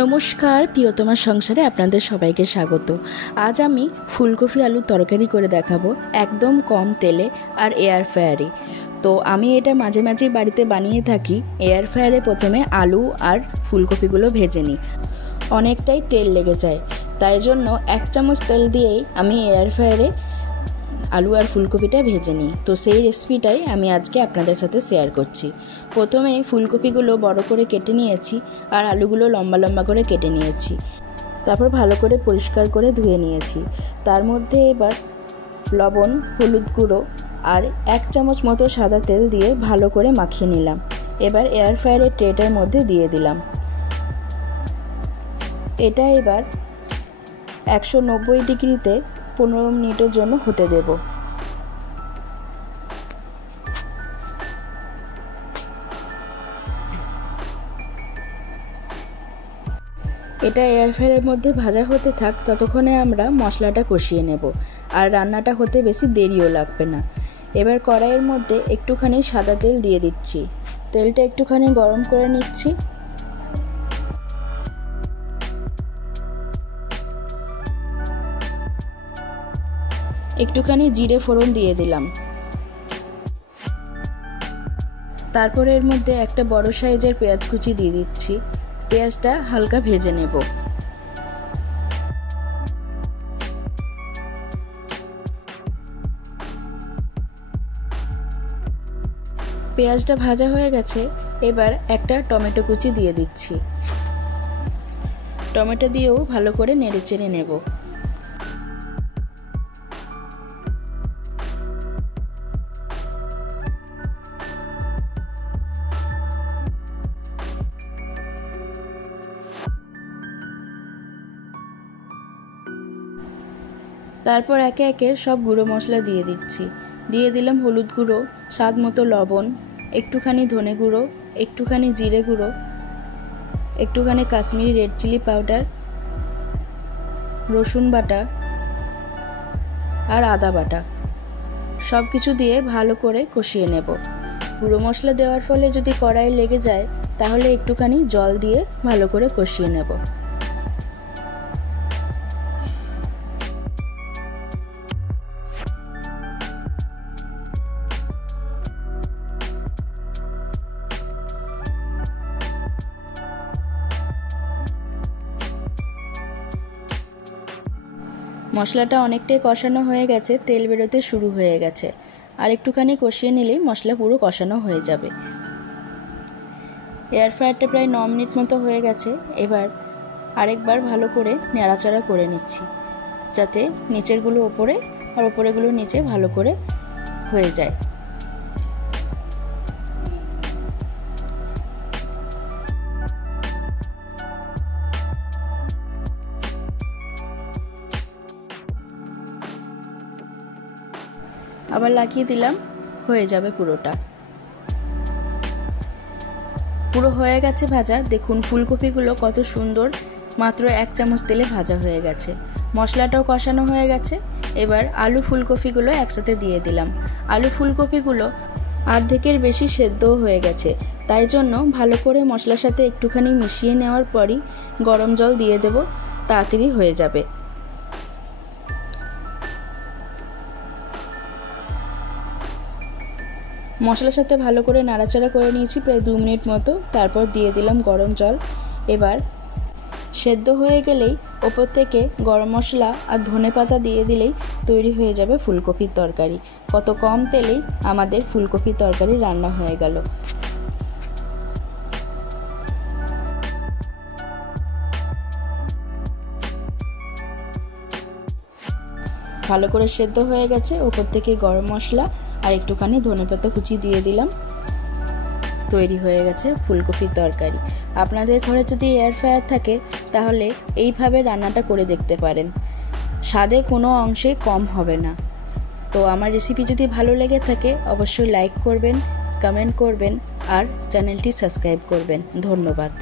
নমস্কার, প্রিয়তমার সংসারে আপনাদের সবাইকে স্বাগত। আজ আমি ফুলকপি আলুর তরকারি করে দেখাবো, একদম কম তেলে আর এয়ার ফ্রায়ারে। তো আমি এটা মাঝে মাঝে বাড়িতে বানিয়ে থাকি। এয়ার ফ্রায়ারে প্রথমে আলু আর ফুলকপিগুলো ভেজে নিই, অনেকটাই তেল লেগে যায়, তাই জন্য 1 চামচ তেল দিয়েই আমি এয়ার ফ্রায়ারে আলু আর ফুলকপিটা ভেজে নিই। তো সেই রেসিপিটাই আমি আজকে আপনাদের সাথে শেয়ার করছি। প্রথমে ফুলকপিগুলো বড় করে কেটে নিয়েছি আর আলুগুলো লম্বা লম্বা করে কেটে নিয়েছি, তারপর ভালো করে পরিষ্কার করে ধুয়ে নিয়েছি। তার মধ্যে এবার লবণ, হলুদ গুঁড়ো আর 1 চামচ মতো সাদা তেল দিয়ে ভালো করে মাখিয়ে নিলাম। এবার এয়ার ফ্রায়ারের ট্রেটার মধ্যে দিয়ে দিলাম। এটা এবার 190 ডিগ্রিতে 15 মিনিটের জন্য হতে দেব। এটা এয়ার ফ্রায়ারের মধ্যে ভাজা হতে থাক, ততক্ষণে আমরা মশলাটা কষিয়ে নেব, আর রান্নাটা হতে বেশি দেরিও লাগবে না। এবার কড়াইয়ের মধ্যে একটুখানি সাদা তেল দিয়ে দিচ্ছি। তেলটা একটুখানি গরম করে নিচ্ছি। একটুখানি জিরে ফোড়ন দিয়ে দিলাম। তারপরে এর মধ্যে একটা বড় সাইজের পেঁয়াজ কুচি দিয়ে দিচ্ছি। পেঁয়াজটা হালকা ভেজে নেব। পেঁয়াজটা ভাজা হয়ে গেছে, এবার একটা টমেটো কুচি দিয়ে দিচ্ছি। টমেটো দিয়েও ভালো করে নেড়েচেড়ে নেব। তারপর একে একে সব গুঁড়ো মশলা দিয়ে দিচ্ছি। দিয়ে দিলাম হলুদ গুঁড়ো, স্বাদ মতো লবণ, একটুখানি ধনে গুঁড়ো, একটুখানি জিরে গুঁড়ো, একটুখানি কাশ্মীরি রেড চিলি পাউডার, রসুন বাটা আর আদা বাটা, সব কিছু দিয়ে ভালো করে কষিয়ে নেব। গুঁড়ো মশলা দেওয়ার ফলে যদি কড়াইয়ে লেগে যায়, তাহলে একটুখানি জল দিয়ে ভালো করে কষিয়ে নেব। মশলাটা অনেকটাই কষানো হয়ে গেছে, তেল বেরোতে শুরু হয়ে গেছে। আর একটুখানি কষিয়ে নিলেই মশলা পুরো কষানো হয়ে যাবে। এয়ার ফ্রায়ারটা প্রায় 9 মিনিট মতো হয়ে গেছে। এবার আরেকবার ভালো করে নাড়াচাড়া করে নিচ্ছি, যাতে নিচেরগুলো ওপরে আর ওপরেগুলো নিচে ভালো করে হয়ে যায়। আবার লাগিয়ে দিলাম, হয়ে যাবে পুরোটা। পুরো হয়ে গেছে ভাজা। দেখুন ফুলকপিগুলো কত সুন্দর, মাত্র 1 চামচ তেলে ভাজা হয়ে গেছে। মশলাটাও কষানো হয়ে গেছে। এবার আলু ফুলকপিগুলো একসাথে দিয়ে দিলাম। আলু ফুলকপিগুলো অর্ধেকের বেশি সেদ্ধও হয়ে গেছে, তাই জন্য ভালো করে মশলার সাথে একটুখানি মিশিয়ে নেওয়ার পরই গরম জল দিয়ে দেব, তাড়াতাড়ি হয়ে যাবে। মশলার সাথে ভালো করে নাড়াচাড়া করে নিয়েছি প্রায় 2 মিনিট মতো। তারপর দিয়ে দিলাম গরম জল। এবার সেদ্ধ হয়ে গেলেই ওপর থেকে গরম মশলা আর ধনেপাতা দিয়ে দিলেই তৈরি হয়ে যাবে ফুলকপির তরকারি। কত কম তেলেই আমাদের ফুলকপির তরকারি রান্না হয়ে গেল। ভালো করে সেদ্ধ হয়ে গেছে। ওপর থেকে গরম মশলা আর একটুখানি ধনেপাতা কুচি দিয়ে দিলাম। তৈরি হয়ে গেছে ফুলকপির তরকারি। আপনাদের ঘরে যদি এয়ার ফ্রায়ার থাকে, তাহলে এইভাবে রান্নাটা করে দেখতে পারেন। স্বাদে কোনো অংশে কম হবে না। তো আমার রেসিপি যদি ভালো লেগে থাকে, অবশ্যই লাইক করবেন, কমেন্ট করবেন আর চ্যানেলটি সাবস্ক্রাইব করবেন। ধন্যবাদ।